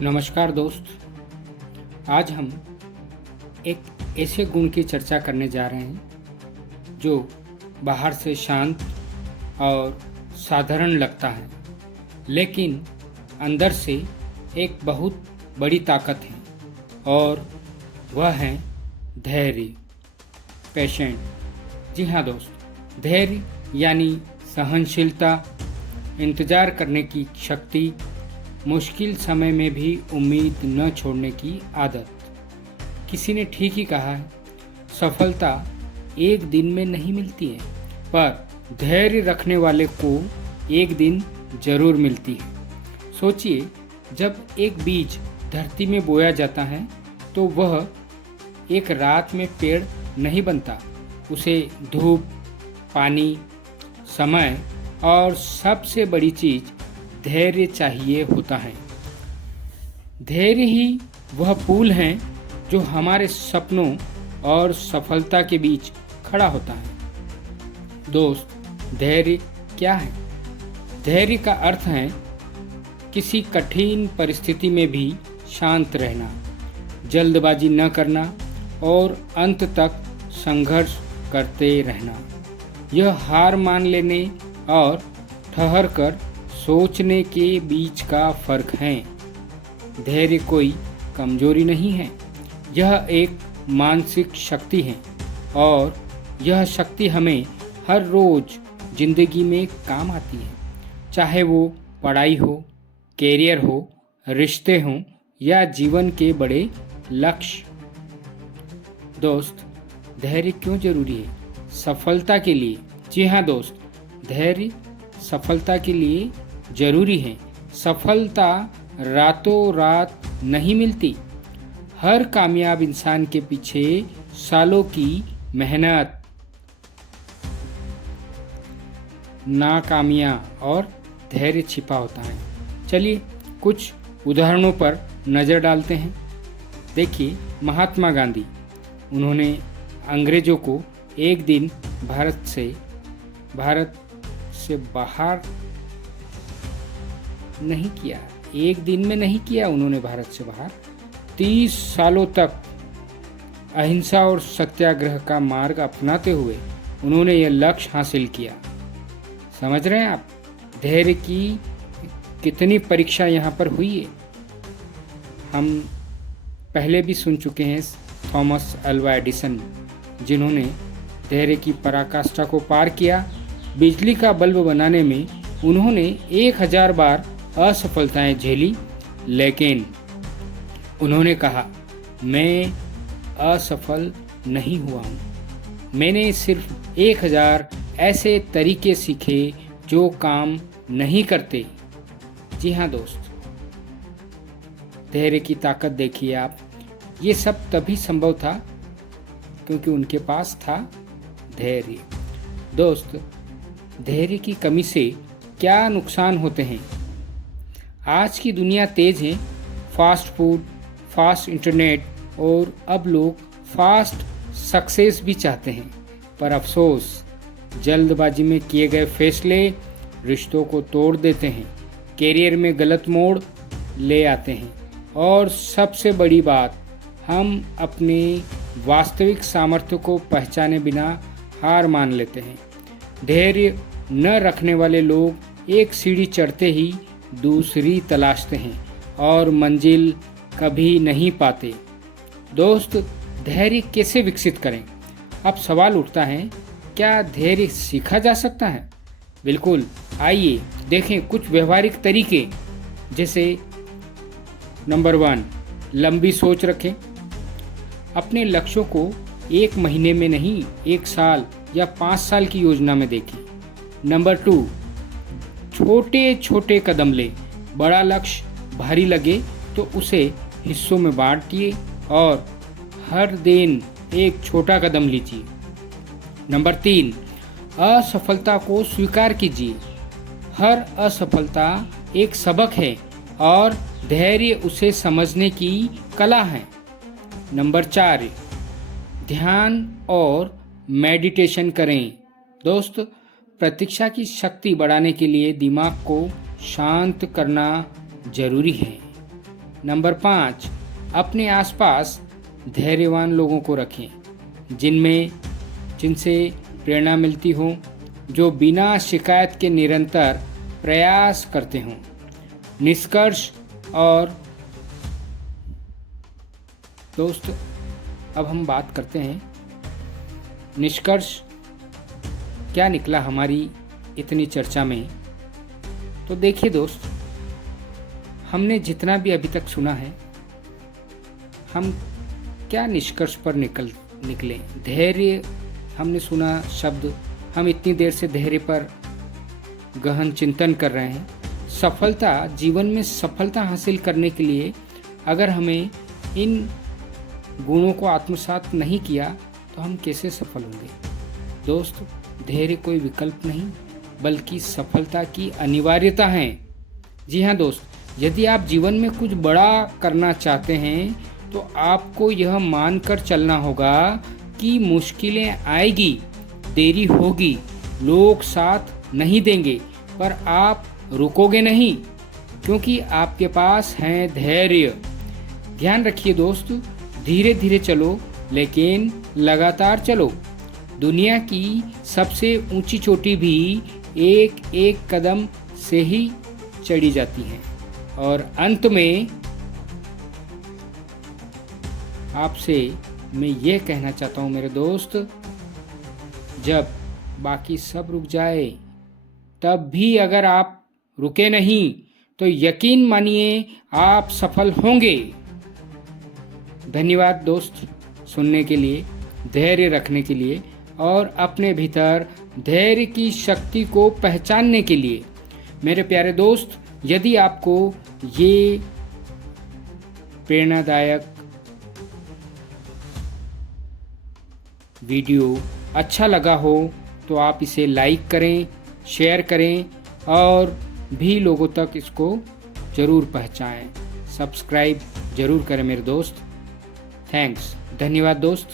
नमस्कार दोस्त। आज हम एक ऐसे गुण की चर्चा करने जा रहे हैं जो बाहर से शांत और साधारण लगता है, लेकिन अंदर से एक बहुत बड़ी ताकत है, और वह है धैर्य, पेशेंट। जी हाँ दोस्त, धैर्य यानी सहनशीलता, इंतज़ार करने की शक्ति, मुश्किल समय में भी उम्मीद न छोड़ने की आदत। किसी ने ठीक ही कहा है, सफलता एक दिन में नहीं मिलती है, पर धैर्य रखने वाले को एक दिन जरूर मिलती है। सोचिए, जब एक बीज धरती में बोया जाता है तो वह एक रात में पेड़ नहीं बनता। उसे धूप, पानी, समय और सबसे बड़ी चीज धैर्य चाहिए होता है। धैर्य ही वह पुल है जो हमारे सपनों और सफलता के बीच खड़ा होता है। दोस्त, धैर्य क्या है? धैर्य का अर्थ है किसी कठिन परिस्थिति में भी शांत रहना, जल्दबाजी न करना और अंत तक संघर्ष करते रहना। यह हार मान लेने और ठहर कर सोचने के बीच का फर्क है। धैर्य कोई कमजोरी नहीं है, यह एक मानसिक शक्ति है, और यह शक्ति हमें हर रोज जिंदगी में काम आती है। चाहे वो पढ़ाई हो, कैरियर हो, रिश्ते हों या जीवन के बड़े लक्ष्य। दोस्त, धैर्य क्यों जरूरी है? सफलता के लिए। जी हाँ दोस्त, धैर्य सफलता के लिए जरूरी है। सफलता रातों रात नहीं मिलती। हर कामयाब इंसान के पीछे सालों की मेहनत, नाकामियां और धैर्य छिपा होता है। चलिए कुछ उदाहरणों पर नज़र डालते हैं। देखिए, महात्मा गांधी, उन्होंने अंग्रेजों को एक दिन भारत से बाहर नहीं किया। एक दिन में नहीं किया उन्होंने भारत से बाहर। 30 सालों तक अहिंसा और सत्याग्रह का मार्ग अपनाते हुए उन्होंने यह लक्ष्य हासिल किया। समझ रहे हैं आप धैर्य की कितनी परीक्षा यहाँ पर हुई है? हम पहले भी सुन चुके हैं थॉमस अल्वा एडिसन, जिन्होंने धैर्य की पराकाष्ठा को पार किया। बिजली का बल्ब बनाने में उन्होंने 1000 बार असफलताएं झेली, लेकिन उन्होंने कहा, मैं असफल नहीं हुआ हूँ। मैंने सिर्फ 1000 ऐसे तरीके सीखे जो काम नहीं करते। जी हाँ दोस्त, धैर्य की ताकत देखिए आप। ये सब तभी संभव था क्योंकि उनके पास था धैर्य। दोस्त, धैर्य की कमी से क्या नुकसान होते हैं? आज की दुनिया तेज है, फास्ट फूड, फास्ट इंटरनेट, और अब लोग फास्ट सक्सेस भी चाहते हैं। पर अफसोस, जल्दबाजी में किए गए फैसले रिश्तों को तोड़ देते हैं, कैरियर में गलत मोड़ ले आते हैं, और सबसे बड़ी बात, हम अपने वास्तविक सामर्थ्य को पहचाने बिना हार मान लेते हैं। धैर्य न रखने वाले लोग एक सीढ़ी चढ़ते ही दूसरी तलाशते हैं और मंजिल कभी नहीं पाते। दोस्त, धैर्य कैसे विकसित करें? अब सवाल उठता है, क्या धैर्य सीखा जा सकता है? बिल्कुल, आइए देखें कुछ व्यवहारिक तरीके। जैसे नंबर 1, लंबी सोच रखें। अपने लक्ष्यों को 1 महीने में नहीं, 1 साल या 5 साल की योजना में देखें। नंबर 2, छोटे छोटे कदम लें। बड़ा लक्ष्य भारी लगे तो उसे हिस्सों में बांटिए और हर दिन एक छोटा कदम लीजिए। नंबर 3, असफलता को स्वीकार कीजिए। हर असफलता एक सबक है और धैर्य उसे समझने की कला है। नंबर 4, ध्यान और मेडिटेशन करें। दोस्त, प्रतीक्षा की शक्ति बढ़ाने के लिए दिमाग को शांत करना जरूरी है। नंबर 5, अपने आसपास धैर्यवान लोगों को रखें जिनसे प्रेरणा मिलती हो, जो बिना शिकायत के निरंतर प्रयास करते हों। निष्कर्ष और दोस्त, अब हम बात करते हैं निष्कर्ष क्या निकला हमारी इतनी चर्चा में। तो देखिए दोस्त, हमने जितना भी अभी तक सुना है, हम क्या निष्कर्ष पर निकले। धैर्य हमने सुना शब्द, हम इतनी देर से धैर्य पर गहन चिंतन कर रहे हैं। सफलता, जीवन में सफलता हासिल करने के लिए अगर हमें इन गुणों को आत्मसात नहीं किया तो हम कैसे सफल होंगे। दोस्त, धैर्य कोई विकल्प नहीं बल्कि सफलता की अनिवार्यता है। जी हाँ दोस्त, यदि आप जीवन में कुछ बड़ा करना चाहते हैं तो आपको यह मानकर चलना होगा कि मुश्किलें आएगी, देरी होगी, लोग साथ नहीं देंगे, पर आप रुकोगे नहीं क्योंकि आपके पास है धैर्य। ध्यान रखिए दोस्त, धीरे धीरे चलो लेकिन लगातार चलो। दुनिया की सबसे ऊंची चोटी भी एक एक कदम से ही चढ़ी जाती है। और अंत में आपसे मैं ये कहना चाहता हूँ मेरे दोस्त, जब बाकी सब रुक जाए तब भी अगर आप रुके नहीं तो यकीन मानिए आप सफल होंगे। धन्यवाद दोस्त, सुनने के लिए, धैर्य रखने के लिए और अपने भीतर धैर्य की शक्ति को पहचानने के लिए। मेरे प्यारे दोस्त, यदि आपको ये प्रेरणादायक वीडियो अच्छा लगा हो तो आप इसे लाइक करें, शेयर करें और भी लोगों तक इसको ज़रूर पहुंचाएं। सब्सक्राइब ज़रूर करें मेरे दोस्त। थैंक्स, धन्यवाद दोस्त।